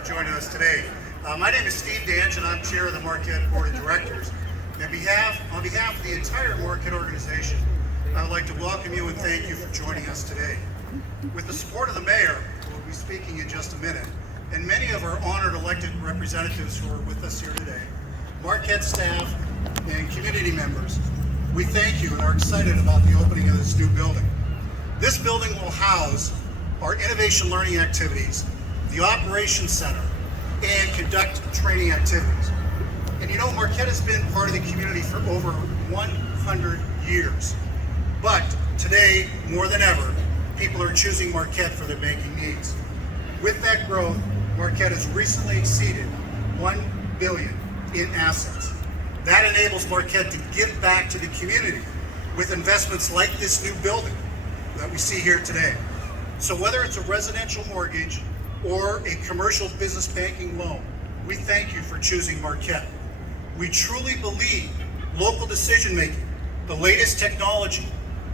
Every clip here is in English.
for joining us today. My name is Steve Danch, and I'm chair of the Marquette Board of Directors. On behalf of the entire Marquette organization, I would like to welcome you and thank you for joining us today. With the support of the mayor, who will be speaking in just a minute, and many of our honored elected representatives who are with us here today, Marquette staff and community members, we thank you and are excited about the opening of this new building. This building will house our innovation learning activities, the operations center, and conduct training activities. And you know, Marquette has been part of the community for over 100 years. But today, more than ever, people are choosing Marquette for their banking needs. With that growth, Marquette has recently exceeded $1 billion in assets. That enables Marquette to give back to the community with investments like this new building that we see here today. So whether it's a residential mortgage or a commercial business banking loan, we thank you for choosing Marquette. We truly believe local decision making, the latest technology,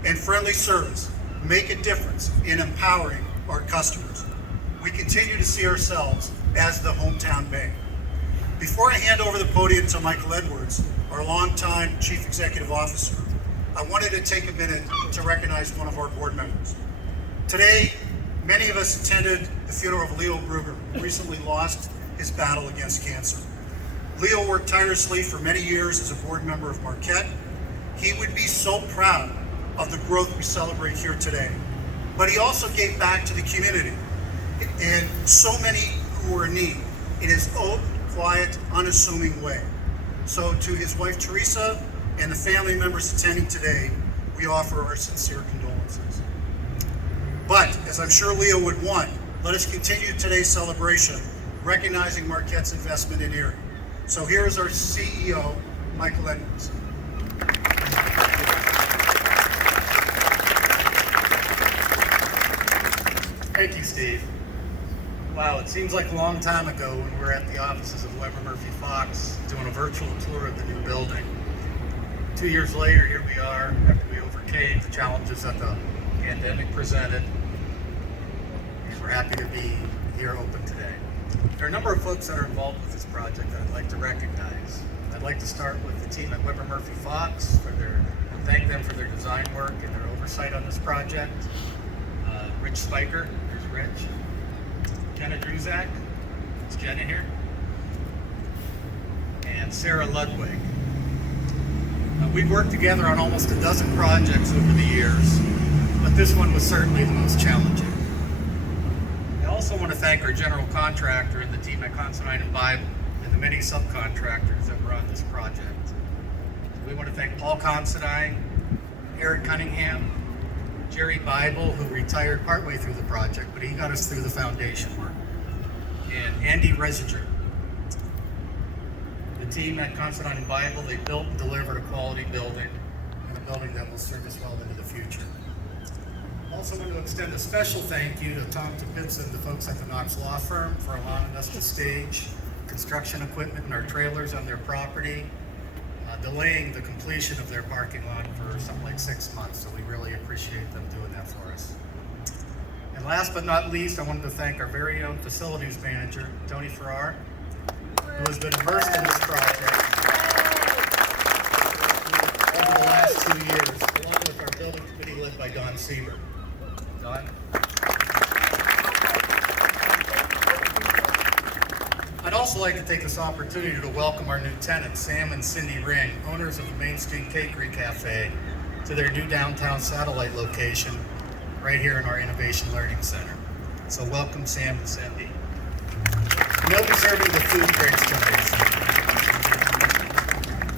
and friendly service make a difference in empowering our customers. We continue to see ourselves as the hometown bank. Before I hand over the podium to Michael Edwards, our longtime Chief Executive Officer, I wanted to take a minute to recognize one of our board members. Today, many of us attended the funeral of Leo Gruber, who recently lost his battle against cancer. Leo worked tirelessly for many years as a board member of Marquette. He would be so proud of the growth we celebrate here today. But he also gave back to the community and so many who were in need in his own quiet, unassuming way. So to his wife Teresa and the family members attending today, we offer our sincere condolences. But, as I'm sure Leo would want, let us continue today's celebration, recognizing Marquette's investment in Erie. So here is our CEO, Michael Edwards. Thank you, Steve. Wow, it seems like a long time ago when we were at the offices of Weber Murphy Fox doing a virtual tour of the new building. 2 years later, here we are, after we overcame the challenges that the pandemic presented. We're happy to be here open today. There are a number of folks that are involved with this project that I'd like to recognize. I'd like to start with the team at Weber Murphy Fox and thank them for their design work and their oversight on this project. Rich Spiker, there's Rich. Jenna Druzak, is Jenna here? And Sarah Ludwig. We've worked together on almost a dozen projects over the years, but this one was certainly the most challenging. I also want to thank our general contractor and the team at Considine and Bible and the many subcontractors that were on this project. We want to thank Paul Considine, Eric Cunningham, Jerry Bible, who retired partway through the project, but he got us through the foundation work, and Andy Resiger. The team at Considine and Bible, they built and delivered a quality building, and a building that will serve us well into the future. I also want to extend a special thank you to Tom Tepitz, the folks at the Knox Law Firm, for allowing us to stage construction equipment and our trailers on their property, delaying the completion of their parking lot for something like 6 months, so we really appreciate them doing that for us. And last but not least, I wanted to thank our very own facilities manager, Tony Farrar, who has been immersed in this project over the last 2 years, along with our building committee led by Don Sieber. Don? I'd also like to take this opportunity to welcome our new tenants, Sam and Cindy Ring, owners of the Main Street Cakery Cafe, to their new downtown satellite location right here in our Innovation Learning Center. So welcome, Sam and Cindy. And they'll be serving the food drinks tonight.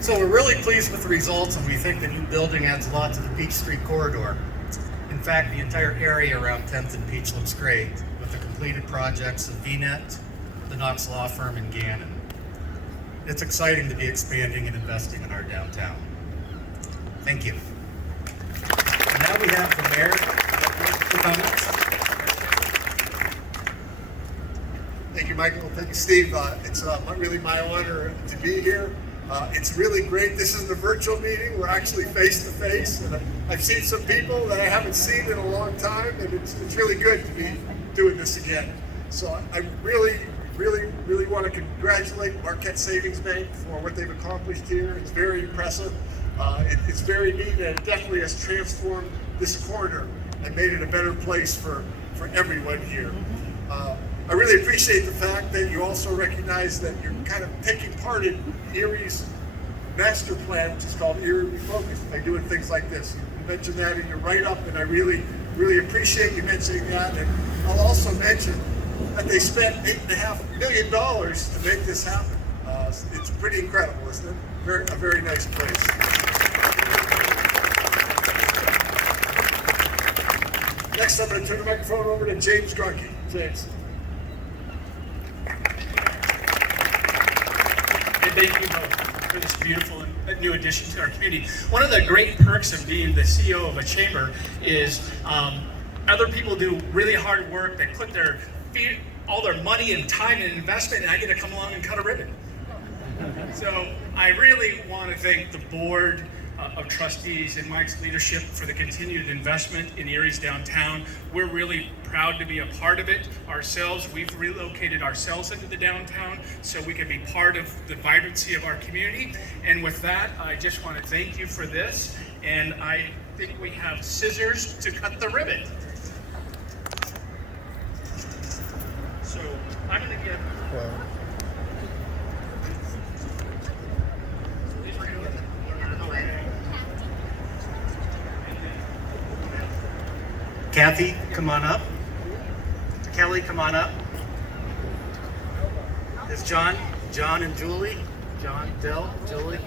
So we're really pleased with the results, and we think the new building adds a lot to the Peach Street corridor. In fact, the entire area around 10th and Peach looks great, with the completed projects of VNet, the Knox Law Firm, and Gannon. It's exciting to be expanding and investing in our downtown. Thank you. And now we have the mayor for comments. Thank you, Michael. Thank you, Steve. It's really my honor to be here. It's really great. This is the virtual meeting. We're actually face to face, and I've seen some people that I haven't seen in a long time, and it's really good to be doing this again. So I really really want to congratulate Marquette Savings Bank for what they've accomplished here. It's very impressive. It's very neat, and it definitely has transformed this corner and made it a better place for everyone here. I really appreciate the fact that you also recognize that you're kind of taking part in Erie's master plan, which is called Erie Refocused, by doing things like this. You mentioned that in your write-up, and I really appreciate you mentioning that. And I'll also mention that they spent $8.5 million to make this happen. It's pretty incredible, isn't it? A very nice place. Next, I'm going to turn the microphone over to James Grunke. James. And thank you both for this beautiful new addition to our community. One of the great perks of being the CEO of a chamber is other people do really hard work. They put all their money and time and investment, and I get to come along and cut a ribbon. So I really want to thank the board of trustees and Mike's leadership for the continued investment in Erie's downtown. We're really proud to be a part of it ourselves. We've relocated ourselves into the downtown so we can be part of the vibrancy of our community. And with that, I just want to thank you for this. And I think we have scissors to cut the ribbon. So I'm going to give... Kathy, come on up. Kelly, come on up. There's John and Julie. John, Dell, Julie.